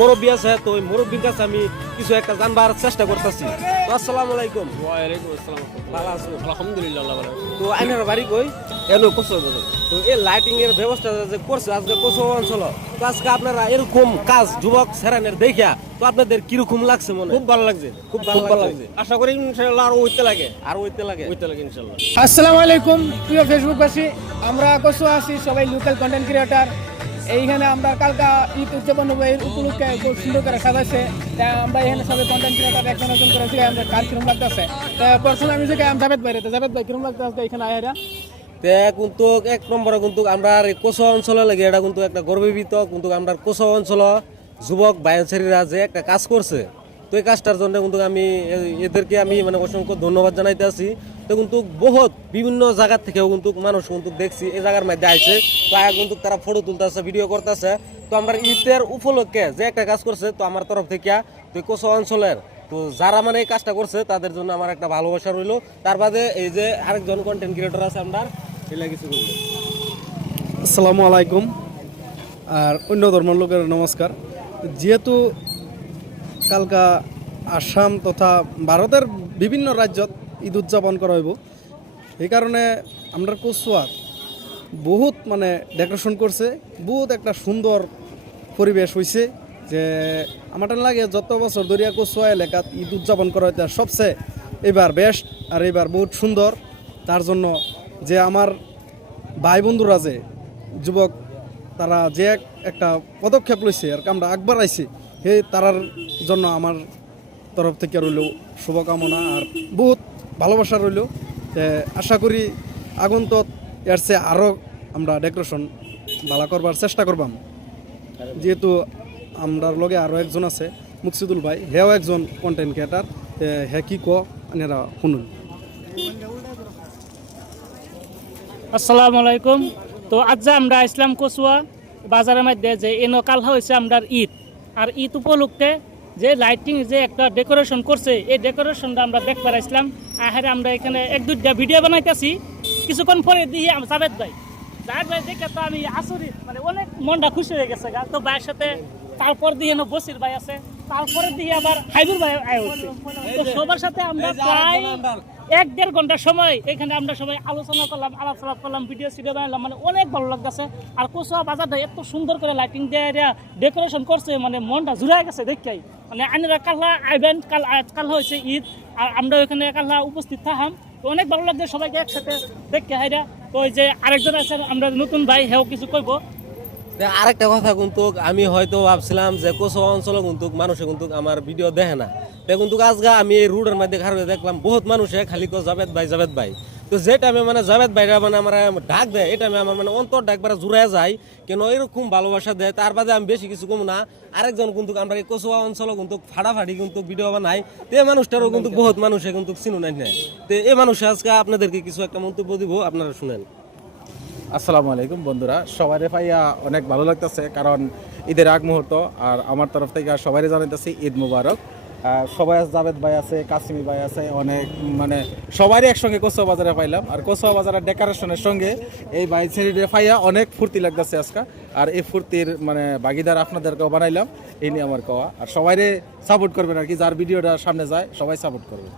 মুরব্বী আছে, তো ওই মুরব্বীর কাছে আমি কিছু একটা জানবার চেষ্টা করতেছি। আসসালামু আলাইকুম। ওয়ালাইকুম আসসালাম। ভালো আছো? আলহামদুলিল্লাহ আল্লাহ ভালো। তো আইনার বাড়ি কই? এলো কোসো বাজার। তো এই লাইটিং এর ব্যবস্থা যে করছে আজকে কোসো অঞ্চল, তো আজকে আপনারা এরকম কাজ যুবক সেরানের দেখিয়া তো আপনাদের কিরকম লাগছে? মনে খুব ভালো লাগছে, খুব ভালো লাগছে। আশা করি ইনশাআল্লাহ আরো হইতে লাগে, হইতে লাগে ইনশাআল্লাহ। আসসালামু আলাইকুম প্রিয় ফেসবুকবাসী, আমরা কসুয়া আছি সবাই লোকাল কন্টেন্ট ক্রিয়েটার। এইখানে আমরা কালকা ঈদ উদযাপন উপলক্ষে খুব সুন্দর করে সাজাইছে। তা আমরা এখানে সবাই কন্টেন্ট ক্রিয়েটার একজন একজন করেছি। আমরা কার কিরম লাগতেছে পার্সোনাল আমি যে জাভেদ ভাই রে, জাভেদ ভাই কিরম লাগতেছে এখানে আয়রা? তে কিন্তু এক নম্বরে কিন্তু আমরা কোসো অঞ্চলে লাগে এটা কিন্তু একটা গর্বিত, কিন্তু আমরা কোসো অঞ্চল যুবক বায়নচারীরা যে একটা কাজ করছে, তো এই কাজটার জন্য কিন্তু আমি এদেরকে আমি মানে অসংখ্য ধন্যবাদ জানাইতে আছি। তো কিন্তু বহুত বিভিন্ন জায়গার থেকেও কিন্তু মানুষ কিন্তু দেখছি এই জায়গার মধ্যে আইছে, তো আয়া কিন্তু তারা ফটো তুলতেছে, ভিডিও করতেছে। তো আমরা ঈদের উপলক্ষে যে একটা কাজ করছে, তো আমার তরফ থেকে তো কোসো অঞ্চলের তো যারা মানে এই কাজটা করছে তাদের জন্য আমার একটা ভালোবাসা রইলো। তার বাদে এই যে আরেকজন কন্টেন্ট ক্রিয়েটর আছে আমরা এলা কিছু বলবো। আসসালামু আলাইকুম আর অন্য ধর্মের লোকের নমস্কার। যেহেতু কালকা আসাম তথা ভারতের বিভিন্ন রাজ্যত ঈদ উদযাপন করা হইব, এই কারণে আমরা কচুয়াত বহুত মানে ডেকোরেশন করছে, বহুত একটা সুন্দর পরিবেশ হয়েছে। যে আমার লাগে যত বছর ধরিয়া কচুয়া এলাকাত ঈদ উদযাপন করা হইতে সবচেয়ে এবার বেস্ট আর এবার বহুত সুন্দর। তার জন্য যে আমার ভাই বন্ধুরা যে যুবক তারা যে একটা পদক্ষেপ লইছে আর আমরা আগবার আইছি, সেই তারার জন্য আমার তরফ থেকে রইল শুভকামনা আর বহুত ভালোবাসা রইল। আশা করি আগন্তক এর চেয়ে আরও আমরা ডেকোরেশন ভালো করবার চেষ্টা করবাম। যেহেতু আমরার লগে আরও একজন আছে মুকসিদুল ভাই, হেও একজন কন্টেন্ট ক্রিয়েটার, হে কি আপনারা শুনুন। আসসালামু আলাইকুম। তো আজ যে আমরা ইসলাম কচুয়া বাজারের মধ্যে যে এনো কালহা হয়েছে আমরা ঈদ, আর ঈদ উপলক্ষে যে লাইটিং যে একটা ডেকোরেশন করছে, এই ডেকোরেশনটা আমরা দেখতে আসলাম। আহারে আমরা এখানে এক দুইটা ভিডিও বানাইতেছি, কিছুক্ষণ পরে দিয়ে জাভেদ ভাই দেখে তো আমি আসরিত, মানে অনেক মনটা খুশি হয়ে গেছে। তো ভাইয়ের সাথে তারপর দিয়ে বসির ভাই আছে, তারপরে দিয়ে আবার হাইবুর ভাই হচ্ছে। তো সবার সাথে আমরা প্রায় 1-1.5 ঘন্টার সময় এখানে আমরা সবাই আলোচনা করলাম, আলাপ করলাম, ভিডিও বানালাম, মানে অনেক ভালো লাগতেছে। আর কচুয়া বাজারটা এত সুন্দর করে লাইটিং দিয়ে ডেকোরেশন করছে, মানে মনটা জুড়ে গেছে দেখাই। মানে আইনারা কাল্লা আইবেন, কাল হয়েছে ঈদ, আর আমরা ওইখানে কাল্লা উপস্থিত থাকাম। তো অনেক ভালো লাগছে সবাইকে একসাথে দেখে হাইরা। তো ওই যে আরেকজন আছেন আমরা নতুন ভাই, হেও কিছু কইব। আরেকটা কথা কিন্তু আমি হয়তো ভাবছিলাম যে কোসো অঞ্চলে কিন্তু মানুষে কিন্তু আমার ভিডিও দেখে না, কিন্তু আজকে আমি এই রোডের মধ্যে খারাপ দেখলাম বহুত মানুষে খালি জাভেদ ভাই। তো যে টাইমে মানে জাভেদ ভাইরা মানে আমার ডাক দেয়, এই টাইমে আমার মানে অন্তর ডাকবার জুড়ে যায়, কেন এরকম ভালোবাসা দেয়। তার বাদে আমি বেশি কিছু কম না। আরেকজন কিন্তু আমরা এই কোসোয়া অঞ্চলে কিন্তু ফাটাফাটি কিন্তু ভিডিও বানাই, তো এই মানুষটারও কিন্তু বহুত মানুষে কিন্তু চিনু নাই না। তো এই মানুষ আজকে আপনাদেরকে কিছু একটা মন্তব্য দিব, আপনারা শুনেন। আসসালামু আলাইকুম বন্ধুরা, সবাই পাইয়া অনেক ভালো লাগতেছে, কারণ ঈদের আগ মুহূর্ত। আর আমার তরফ থেকে সবাই জানাইতেছি ঈদ মুবারক। সবাই জাভেদ ভাই আছে, কাসিমি ভাই আছে, অনেক মানে সবারই একসঙ্গে কচুয়া বাজারে পাইলাম। আর কচুয়া বাজারের ডেকোরেশনের সঙ্গে এই ভাই ছেড়ে পাইয়া অনেক ফুর্তি লাগতেছে আজকে। আর এই ফুর্তির মানে ভাগিদার আপনাদেরকেও বানাইলাম, এই নিয়ে আমার কওয়া। আর সবাই সাপোর্ট করবেন আর কি, যার ভিডিওটা সামনে যায় সবাই সাপোর্ট করবে।